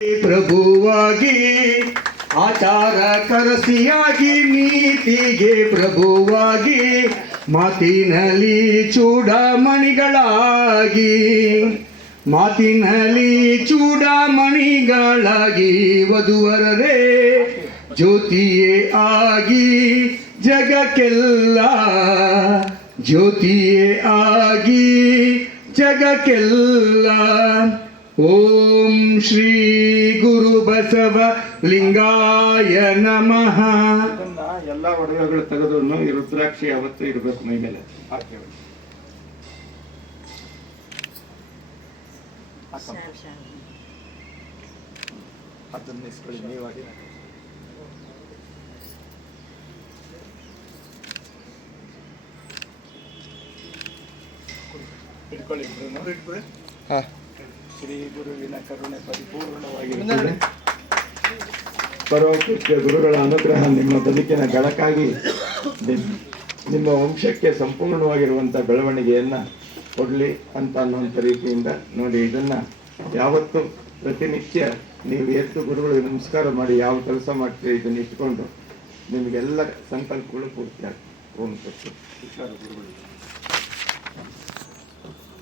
ಪ್ರಭುವಾಗಿ ಆಚಾರ ಕರಸಿಯಾಗಿ ನೀತಿಗೆ ಪ್ರಭುವಾಗಿ ಮಾತಿನಲ್ಲಿ ಚೂಡಮಣಿಗಳಾಗಿ ಚೂಡಮಣಿಗಳಾಗಿ ವಧುವರರೇ ಜ್ಯೋತಿಯೇ ಆಗಿ ಜಗಕ್ಕೆಲ್ಲ ಜ್ಯೋತಿಯೇ ಆಗಿ ಜಗಕ್ಕೆಲ್ಲ. ಓಂ ಶ್ರೀ ಗುರು ಬಸವ ಲಿಂಗಾಯ ನಮಃ. ಎಲ್ಲ ಒಡವೆಗಳು ತೆಗೆದು ಈ ರುದ್ರಾಕ್ಷಿ ಯಾವತ್ತೂ ಇರಬೇಕು ಮೈ ಮೇಲೆ. ಅದನ್ನ ಇಸ್ಕೊಳ್ಳಿ ನೀವಾಗಿ. ಇಟ್ಕೊಳ್ಳಿ. ಶ್ರೀ ಗುರುವಿನ ಕರುಣೆ ಪರಿಪೂರ್ಣವಾಗಿರುತ್ತದೆ. ಪರೋಕ್ಷ ಗುರುಗಳ ಅನುಗ್ರಹ ನಿಮ್ಮ ಬದುಕಿನ ಬೆಳಕಾಗಿ ನಿಮ್ಮ ವಂಶಕ್ಕೆ ಸಂಪೂರ್ಣವಾಗಿರುವಂಥ ಬೆಳವಣಿಗೆಯನ್ನು ಕೊಡಲಿ ಅಂತ ಅನ್ನುವಂಥ ರೀತಿಯಿಂದ ನೋಡಿ. ಇದನ್ನು ಯಾವತ್ತೂ ಪ್ರತಿನಿತ್ಯ ನೀವು ಎದ್ದು ಗುರುಗಳಿಗೆ ನಮಸ್ಕಾರ ಮಾಡಿ ಯಾವ ಕೆಲಸ ಮಾಡ್ತೀರಿ ಇದನ್ನು ಇಟ್ಕೊಂಡು ನಿಮಗೆಲ್ಲ ಸಂಕಲ್ಪಗಳು ಪೂರ್ತಿ ಆಗ್ತದೆ. ಓಂ ತತ್ವ. ಗುರುಗಳು